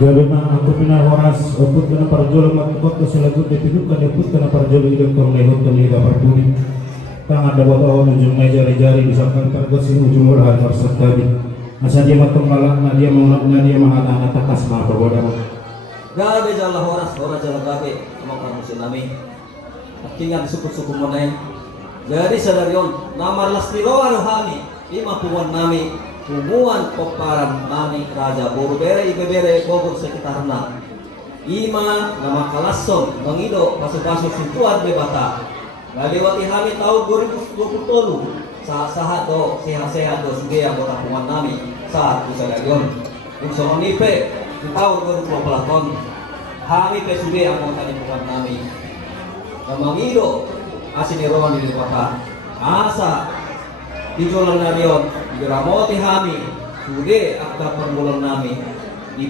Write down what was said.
Gabima aku pina horas uput kena parjolo makukot ke selagut dipidupkan uput kena parjolo hidup korlehut dan lidah perpuni tangan dapat awal ujung jari-jari disangkan tergosin ujung murahan warsak tadi asa dia matong malang na dia mengenaknya dia mahatana takas ma perbodan gabe jala horas jala gabe amang pramusin nami tinggal suku-suku monai dari sadarion namar lastiro anu hani lima puan nami hubungan koparan nami raja boru bere ibe bere bogor sekitarna ima nama kalason mengido pasu-pasu sintuan bebata ngalewati kami tahun 2020 sahat do sehat-sehat do suge anggota puan nami saat bisa gayon untuk menipe di tahun 2020 ton kami pe suge anggota di puan nami mengido asini roman di kota asa di jalan narion Biramoti kami sudah akta permulaan nami